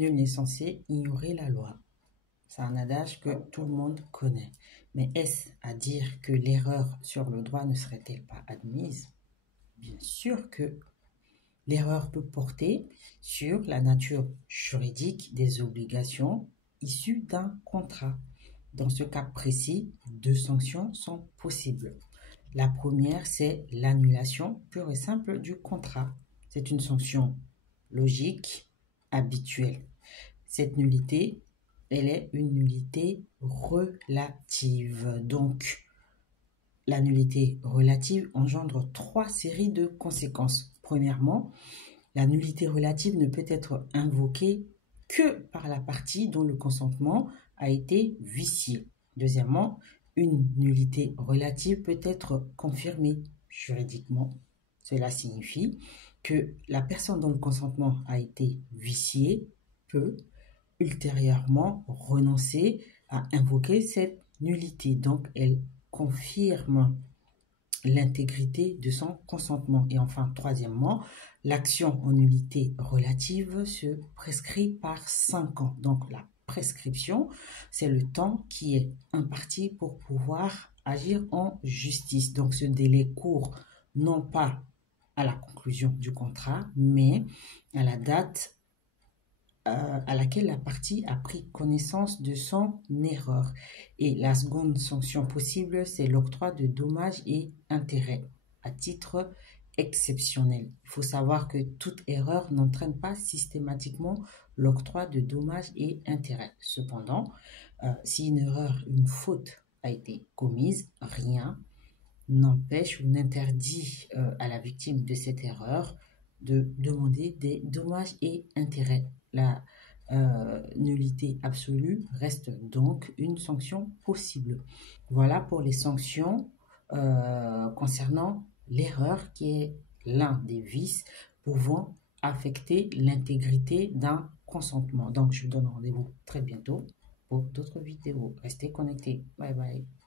Nul n'est censé ignorer la loi. C'est un adage que tout le monde connaît. Mais est-ce à dire que l'erreur sur le droit ne serait-elle pas admise? Bien sûr que l'erreur peut porter sur la nature juridique des obligations issues d'un contrat. Dans ce cas précis, deux sanctions sont possibles. La première, c'est l'annulation pure et simple du contrat. C'est une sanction logique, habituelle. Cette nullité, elle est une nullité relative. Donc, la nullité relative engendre trois séries de conséquences. Premièrement, la nullité relative ne peut être invoquée que par la partie dont le consentement a été vicié. Deuxièmement, une nullité relative peut être confirmée juridiquement. Cela signifie que la personne dont le consentement a été vicié peut ultérieurement renoncer à invoquer cette nullité. Donc, elle confirme l'intégrité de son consentement. Et enfin, troisièmement, l'action en nullité relative se prescrit par 5 ans. Donc, la prescription, c'est le temps qui est imparti pour pouvoir agir en justice. Donc, ce délai court non pas à la conclusion du contrat, mais à la date à laquelle la partie a pris connaissance de son erreur. Et la seconde sanction possible, c'est l'octroi de dommages et intérêts à titre exceptionnel. Il faut savoir que toute erreur n'entraîne pas systématiquement l'octroi de dommages et intérêts. Cependant, si une erreur, une faute a été commise, rien n'empêche ou n'interdit à la victime de cette erreur de demander des dommages et intérêts. La nullité absolue reste donc une sanction possible. Voilà pour les sanctions concernant l'erreur qui est l'un des vices pouvant affecter l'intégrité d'un consentement. Donc je vous donne rendez-vous très bientôt pour d'autres vidéos. Restez connectés. Bye bye.